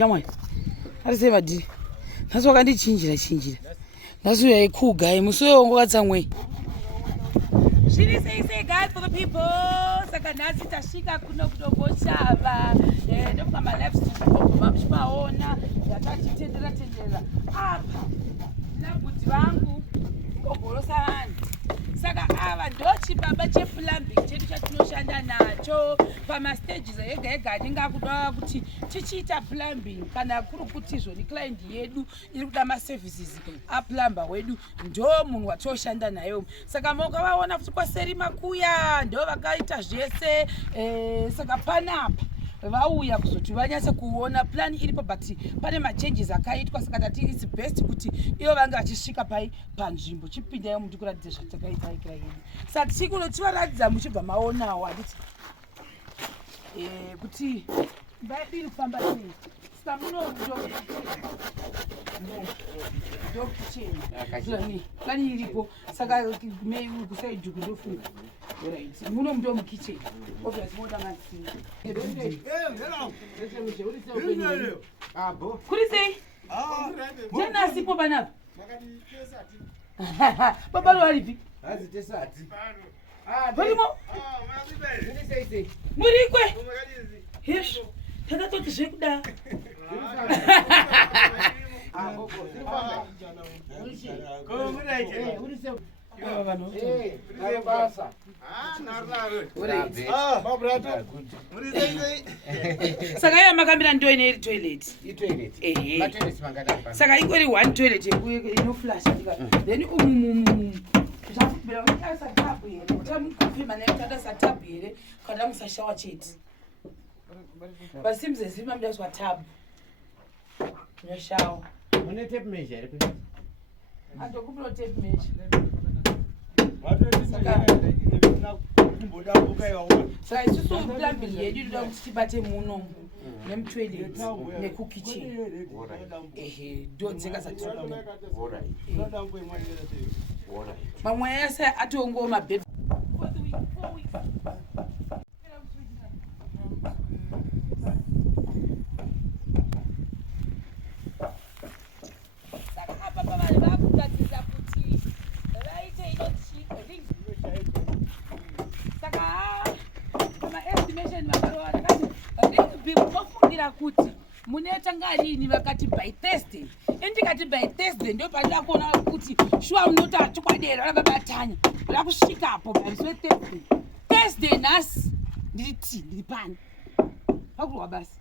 Jamai, arise vadhiri. Nhasi wakandichinjira. Nhasi uya ikugai musi wongokatsamwe. Zviri sei guys for the people. Saka nhasi tasvika kuno kudomboshava. Ndomuka ma live stream mamuchimaona yakatitendera apa. Ndina bvudzi vangu ngogorosa vanhu. Saka ava ndo chibaba cheplumbing chedu chatinoshanda nacho pamastages ega anenge akuda kuti tichiita plumbing kana kuri kuti zvoni client yedu iri kuda maservices aplumber wedu ndo munhu watoshanda nayo. Saka mukavaona futi kwaseri makuya ndo vakaita zvese. Saka panapa vauya kuzoti vanyase kuona plan iripo but pane machanges akaitwa. Saka tati it's best kuti ivo vange vachisvika pai panzvimbo chipindayo mutikuratidze zvatakaita ikira yedu. Saka tichikunotivaratidza muchibva maonawo handiti kuti mbadiri kufamba sei. Saka muno ndo kicheni plani iripo. Saka kusaidhuku ndofunga right muno ndo mukicheni obviously moda masi kuri sei jana sipo banapa baba lo aripi hazitesati volimo murikwe yesu takatoti zvekuda saka iya makamira ndoine iri toilet. Saka ingori one toilet inoflasha then zvakubiraasatabu here tamukafema nayo tadasa tabu here kana musashawa chete basimzezima mudaswa tabu yashawa mune tape measure here atokupiro tape measure. Saka isusu plumbing yedu inoda kuti tibate muno nemutoilet nekukitchen ndo dzenga dzatiri mamwe ese atongowo mabed. Saka apa pavanhu vakuratidza kuti vaite inoti saka pamaestimation vakarova vakati Ringbeam vofungira kuti munoita ngarini vakati by Thursday. Indikati by Thursday ndo pandoda kuona kuti shuwa munota chokwadera ravabatanya voda kusvikapo pamusi weThursday. Thursday nhasi ndiri pani pakurwa basi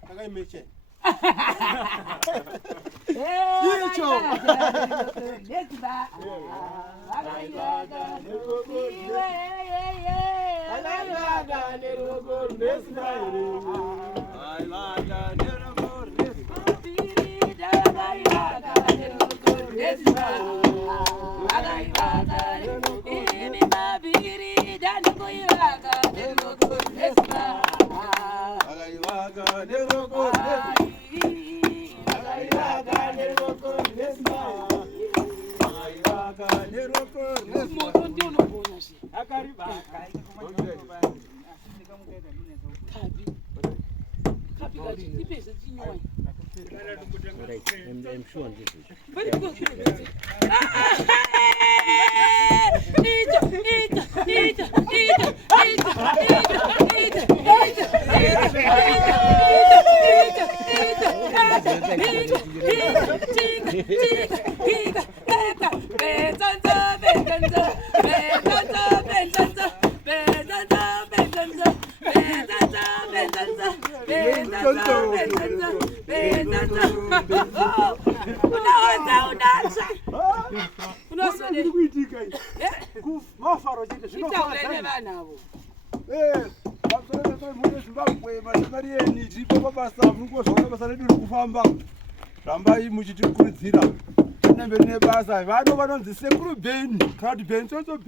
I'm sure rambai muchitikurudzira nemberi nebasa vano vanonzi sekuru beni crowd benzonzo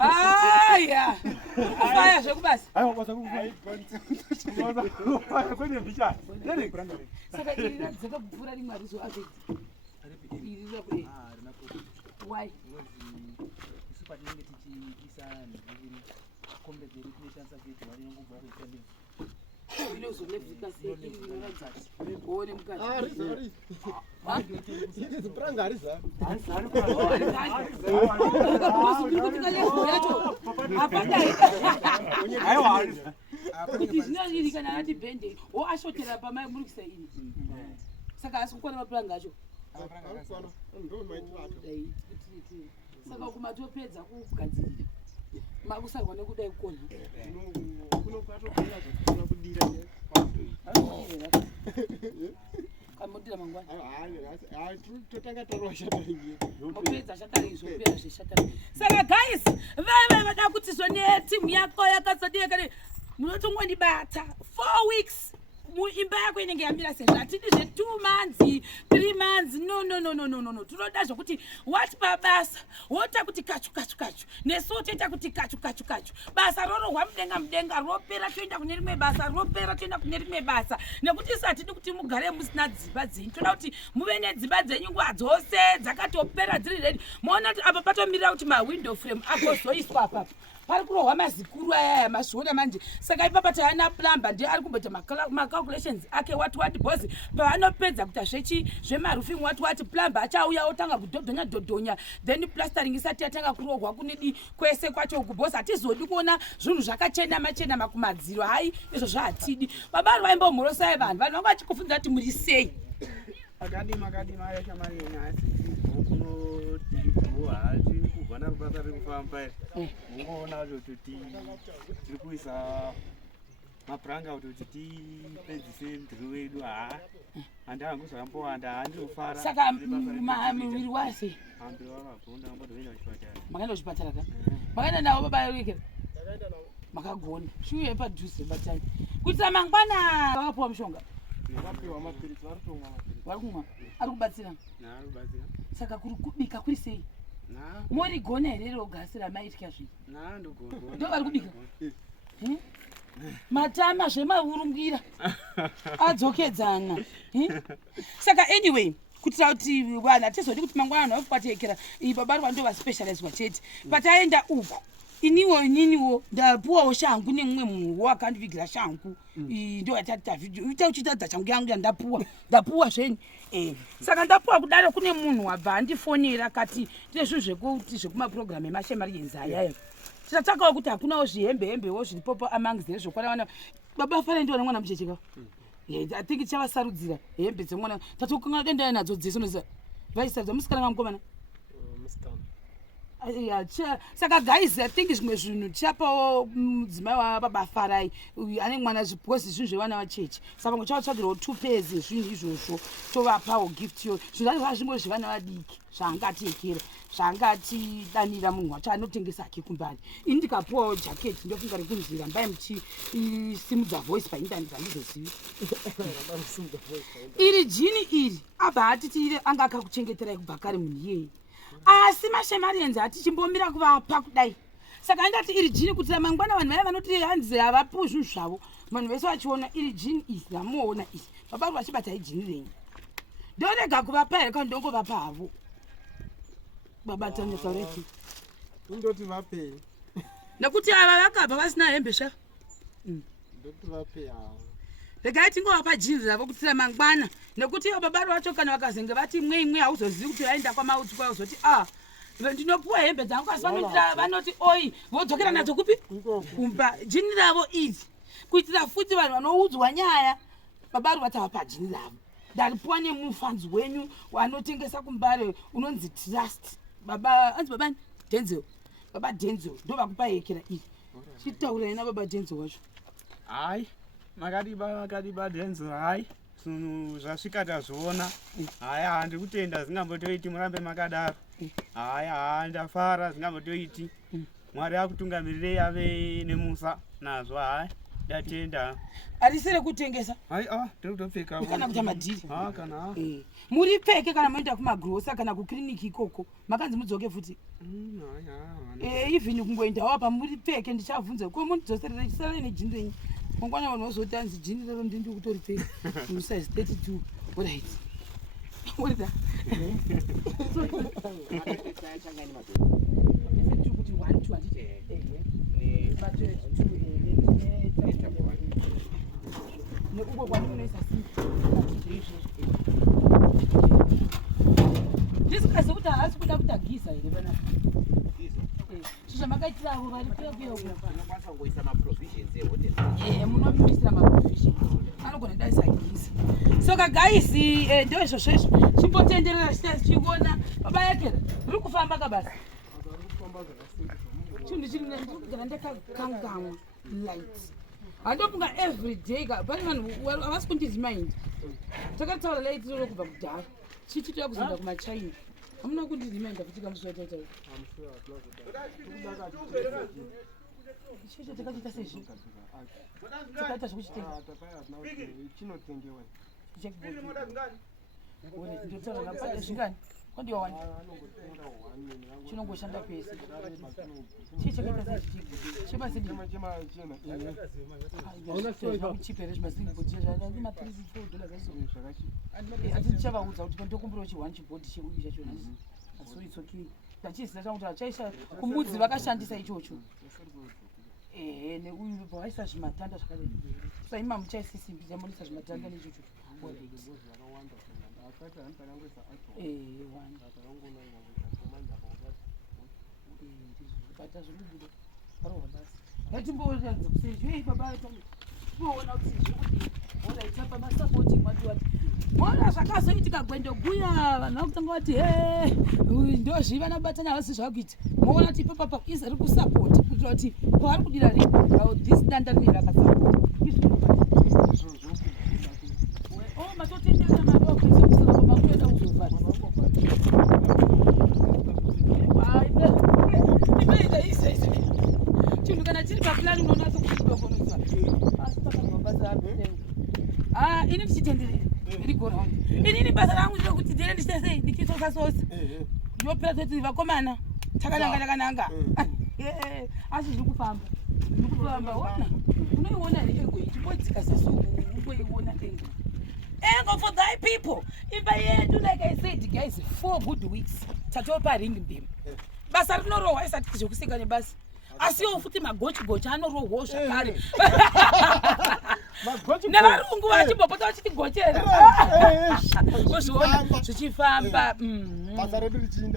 aya kufaya zvekubasa kwene mbicha saka iri radzaka kupfuura rimwe arizo iri why patinenge tichiisa kombe dzedu tinoshandisa gedhi wari yongobva kuita ndizvo one mukati kuti zvinonirikana ati bhende o ashotera pamamurikisa ini saka asi kukwana mapuranga acho saka kumatopedza kugadzirira makusarwa nekudai kukona kamudira mangwanamopedza shatarizopera zveshatari saka guys vave vada kuti zvone timu yako yakazodiyekane munotongondibata 4 weeks muimba yako inenge yamira sezvo hatidi zve2 months 3 months no tinoda zvokuti wati pabasa wota kuti kachu nesu toita kuti kachu basa rorohwa mudenga ropera toenda kune rimwe basa ropera toenda kune rimwe basa nekuti isu hatidi kuti mugare musina dzimba dzenyu toda kuti muve nedzimba dzenyu nguva dzose dzakatopera dziri redi moona kuti apa patomirira kuti mawindow frame agozoiswa apapo pari kurohwa mazikuru ayaya mazviona manje saka ipapa taana plumber ndiye ari kumboita macalculations ake what bozi pavanopedza kuita zvemarufing what plumber achauya otanga kudhodhonya then plastering isati yatanga kurohwa kunidi kwese kwacho kubozi hatizodi kuona zvinhu zvakachena makumadziro hai izvo zvahatidi babaru vaimbomhorosai vanhu vanga vachikufunza kuti muri sei akadima yashamarina kubvana rubasa rekufamba mungoona kuti tiri kuisa mapuranga kuti tipedzise mudhuri wedu handi hanguzvambowanda handinofara saka muviri wase ambiri wakagonda ambotoenda kuchipatara makaenda kuchipatara ka makaenda navo babarekera makagona shuye padhuze batani kuitira mangwana vakapiwa mushonga vakapiwa mapirisi varitomwa mapirisi vari kumwa ari kubatsira arikubatsira saka kuri kubika kuri sei mori gona here rogasi ramaitya zvino ndo vari kubika matama zvemaurungira adzokedzana saka anyway kuitira kuti vanhu hatizodi kuti mangwana vanhu vakupatekera babari vando vaspecializwa chete pataenda uku ininiwo ndapuwawo shangu nemumwe munhu wakandivigira shangu ndo yatata video ita uchitadza shangu yangu ndapuwa zvenyu saka ndapuwa kudaro kune munhu wabva andifonera kati ndezvo zvekuti zvekumaprogramu emashemari yenzayayo titatakawo kuti hakunawo zvihembehembewo zviripopo among zere zvokwana baba fana ndiwana mwana muchecheka I think chavasarudzira hembe dzemwana tatokanga denda nadzo dzeso noza vaisarudza musikana kamukomana saka guys I think zvimwe zvinhu tichapawo mudzimai wababa farai ane mwana zvipozi zvinhu zvevana vachechi saka pamwe chavatsvagirawo 2 pairs zvinhu izvozvo tovapawo gift yo zvinhu zvacho zvimwe zvevana vadiki zvaangatekera zvaangatidanira munhu wacho anotengesa ake kumbari ini ndikapuwawo jaketi ndofunga rekunzi rambai muchisimudza voice paindaneti handizozivi iri jini iri abva atiti anga akakuchengeterai kubva kare munhu iyeye asi mashemarienzi hatichimbomira kuvapa kudai saka andati iri jini kuti ramangwana vanhu vaya vanoti hanzi havapiwi zvinhu zvavo vanhu vese vachiona iri jini iri ramuona iri babaru vachibata ijini renyu ndorega kuvapa here kana ndongovapa havo babatanyasaureti kundoti vapei nekuti ava vakabva vasina hembe sha ndoti vapei havo regai tingovapa jini ravo kuti ramangwana nekuti ivo babaru vacho kana vakazenge vati imwe hauzozivi kuti vaenda kwamauti kwauzoti ndinopuwa hembe dzangu asi vanoti oi vodzokera nadzo kupi kumba jini ravo iri kuitira futi vanhu vanoudzwa nyaya babaru vatavapa jini ravo ndaripuwa nemufanzi wenyu wanotengesa kumbare unonzi trust baba anzi babani denzel baba denzel ndo vakupa yekera iri chitaurai nababa denzel wacho hai makadiba denzel hai zvinhu zvasvika tazviona haya handikutenda zingambotoiti murambe makadaro haya ndafara zingambotoiti mwari akutungamirire ave nemusa nazvo haya ndatenda harisire kutengesa tiri kutopfeka kana kuita madhiri kana muri pfeke kana moenda kumagrosa kana kukliniki ikoko makanzi mudzoke futi even kungoendawo apa muri pfeke ndichavhunza ko munidzoserera chisarai nejini renyu mangwana vanhu vazoti anzi jini rero ndindi kutori pfeke musize 32 right kuti 1 2 anditi nekuko kwandinoisa ndisikazi kuti haasi kuda kutagiza here panapa shisha makaitiravo vari munomisira maprovision anogona daisa giza soka gaisi ndo izvozvo izvo chimbotenderera chichiona baba yakera riri kufamba kabasa chinhu chirikugara ndakakangamwa light handofunga everyday pane vanhu havasi kundizimaindi takataura light roro kubva kudhara chichitoya kuzoenda kumachina hamuna kundizimainda kuti kamuswataita chicho takatoita sezvo takaita zvokuchitenga ndotaura zvingani kwandiwa wani chinongoshanda pese chii chakaita sechipere zvimasingibotiazvimapirisi $4 kuti ndokumbirawo chi1 chibhodhi cheuyu chachona so it's okay tachizisa changu kuti hachaisa kumudzi vakashandisa ichocho neuyu vaisa zvimatanda zvakadai saima muchaisi simbi chamonisa zvimatanda nechocho ngatimboona kusei baba tiboona kuti zvirikudiaitapa masapoti matiwati mona zvakazoitika gwendoguya vanhu vakutanga vati ndozviva nabatana havasi zvakuita moona kuti ipapapa iza riri kusapoti kuitira kuti pavari kudira this danda rinenge rakasapoti matotenderera mava kuisa kusaka makuenda kuzovhara ipeita izese chinhu kana chiri papulani unonaso kuidokonosa asi takamabasa ini ndichitenderera rigoraundi inini basa rangu ndinokuti ndere ndichitesei ndichisosa sosa ndopera toti vakomana takananga asi zviri kufamba ona unoiona neegoi chimbodzika sesuku unoiona denga Angle for thy people. Imba yedu, like I said, guys, 4 good weeks. Tatopa Ringbeam. Basa rinorohwa isati zvokusika nebasa. Asiwo futi magochi anorohwa zvakare. Nevarungu vachibopota vachitigochera. Kuzviona zvichifamba.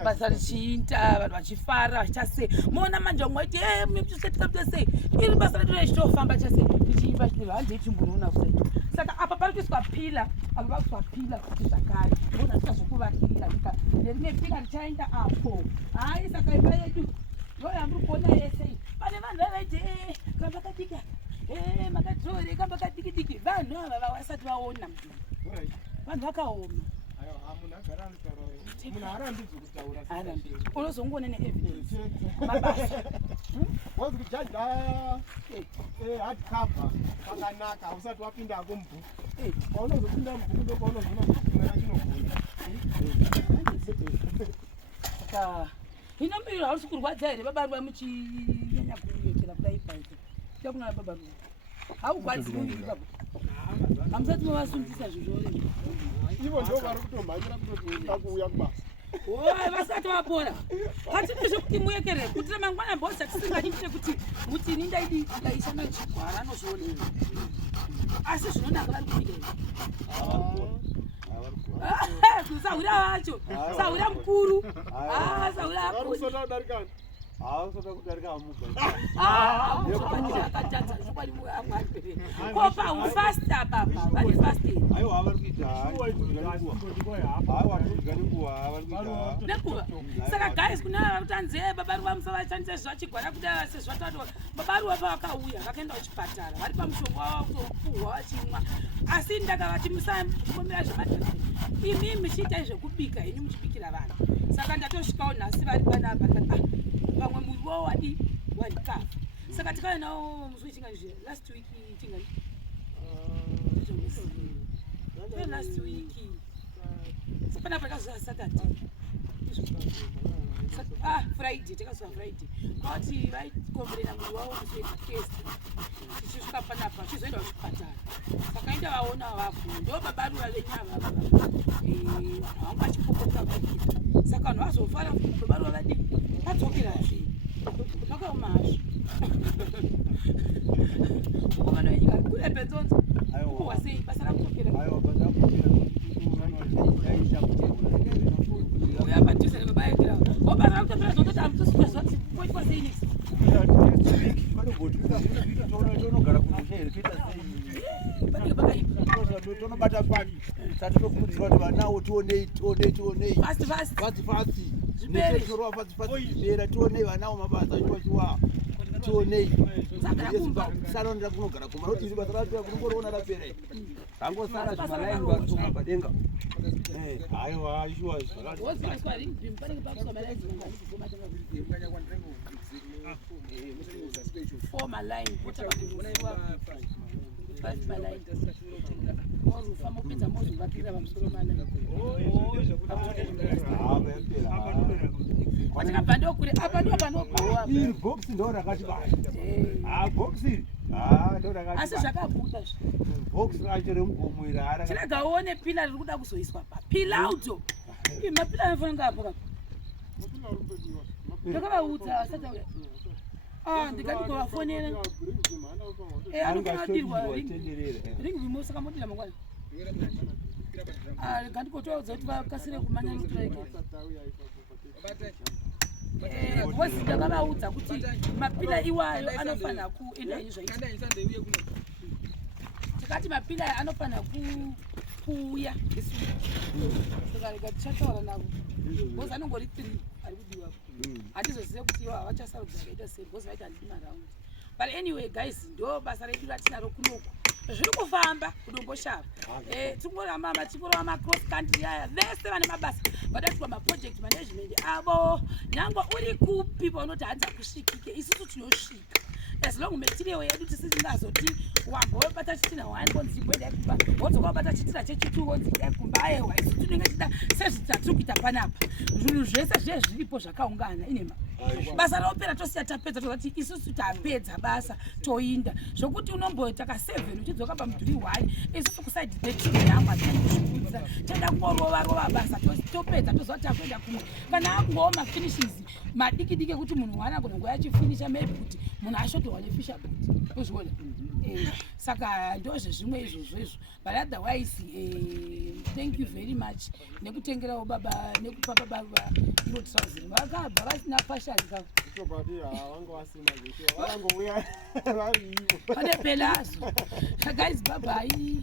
Basa richiita vanhu vachifara vachitase. Mona manje mwaiti muchisetika sei. Iri basa redu richitofamba chase. Tichiimba chiti hanze chimboona kuti. Saka apa pari kuiswa pila, apa pakuiswa pila kuti zvakare. Bona tikazokuvakirira nyika. Nerimwe pila richaenda apo. Hai saka imba yedu. Yoyamburi kuona yese. Pane vanhu vavaiti kamba kadika. Makadhore kamba kadiki. Vanhu ava vasati vaona mudhuri. Vanhu vakaoma. Unozongoona neevidence. Mabasa. Wazi kujaja hard cover pakanaka usati wapinda kumbu. Paunozopinda mubhuku ndo paunozoona kuti kana chinogona. Saka inombiro hausi kurwadza here babaruva muchinyanya kuyekera kudai paita. Takuna babaruva. Haukwadzi muviri baba. Hamusati mavasundisa zvizvore. Ivo ndo vari kutomhanyira kutoti takuuya kubasa. Vasati vapora. Hatine zvokuti muyekerere kuti ramangwana bhosa tisingaitire kuti nindaidi ndaishanda chigwara anozvionera. Asi zvinonaka vari kupinda. Kusahura vacho. Sahura mukuru. Sahura akuru. Soda kudarika amuga. Akatadza zvokwadi muamwari. Kopa ufasta baba. Vari fasti. Aiwa vari kuita. Aiwa tugani nguwa vari kuita. Nekuva. Saka guys kuna vatanze babaruva musavashandisa zvachigwara kudai sezvatwa babaruva pavakauya vakaenda kuchipatara vari pamushonga wavo kutopuhwa vachimwa asi ndakavati musakombera zvemadhara imi muchiita zvekubika ini muchibikira vanhu saka ndatosvikawo nhasi vari panapa vamwe muri wavo wadikafa saka tikaenawo musi wechinganizve last week chingani last week panapa takazoa Saturday Friday takazoa Friday kwati vaikomberera muviri wavo kuzoita test tichisvika panapa chizoenda kuchipatara vakaenda vaona vafu ndo babaruva venyava vanhu vangu vachipokoka vakira saka vanhu vazofara babaruva vadii vadzokerazve Mako mash. Kuma no yika kule benzonzo. Ko wasi basala kutopera. Ayo basala kutopera. Uya batuse le babaye kira. O basala kutopera zonto tamtu vasazoti. Ko kwa sei next. Tonobata pari satinokurudzirwa kuti vanawo tionei fast zvibera tionei vanawo mabasa chiwa tionei sanonda kunogara kuma rotiri basa rapera kunongoriona rapera rangosara zvimalaini vakutuma padenga aiwa ishuwa Ringbeam pane kupapsa malaini four malaini kuta vakuziwa 5 malaini morufa mopedza mozvivakirira pamusoro mana watakabva ndokure apa ndo panopawa iri box ndo rakati baya box iri ndo rakati asi zvakabuda box racho remugomo iri tiragaone pila riri kuda kuzoiswa pa pilauto mapila anofanira ngaapo ndakavaudza asati ndikandikovafonera anofaniradirwa Ringbeam osaka modira mangwana ngandikotoudza kuti vakasire kumanya nokutraike because ndakavaudza kuti mapila iwayo anofanira kuenda zvaita tikati mapila anofanira kuuya saka rega tichataura navo because anongori 3 ari kudiwa hatizozive kuti ivo havachasarudza vakaita sei because vaita handii maraundi but anyway guys ndo basa redu ratinaro kunoku zviri kufamba kudomboshava tingoramba tichingorova macross country aya vese vane mabasa vadatirwa maproject management avo nyangwe uri kupi paunoti hanza kusvikike isusu tinosvika as long material yedu tisingazoti wambobata chitina 1 konzi kwenda kumba wodzoka wabata chitina chechitu konzi kumba aiwa isusu tinenge tida sezvitatu kuita panapa zvinhu zvese zvezviripo zvakaungana inema basa raopera tosiya tapedza tozati isusu tapedza basa toinda zvokuti unomboita ka7 uchidzoka pamudhuri 1 isusu kusaidi date yangu atinokushukudza tenda kungorova basa topedza tozoti takuenda kumwe kana akungowo mafinishes madiki ekuti munhu wana kunongo yachifinisha maybe kuti munhu ashotorwa nefisha kuti uzviona saka ndozve zvimwe izvozvo but otherwise thank you very much nekutengerawo baba nekupa baba iro trousers vakabva vasina fashion pane pelazo guys bye bye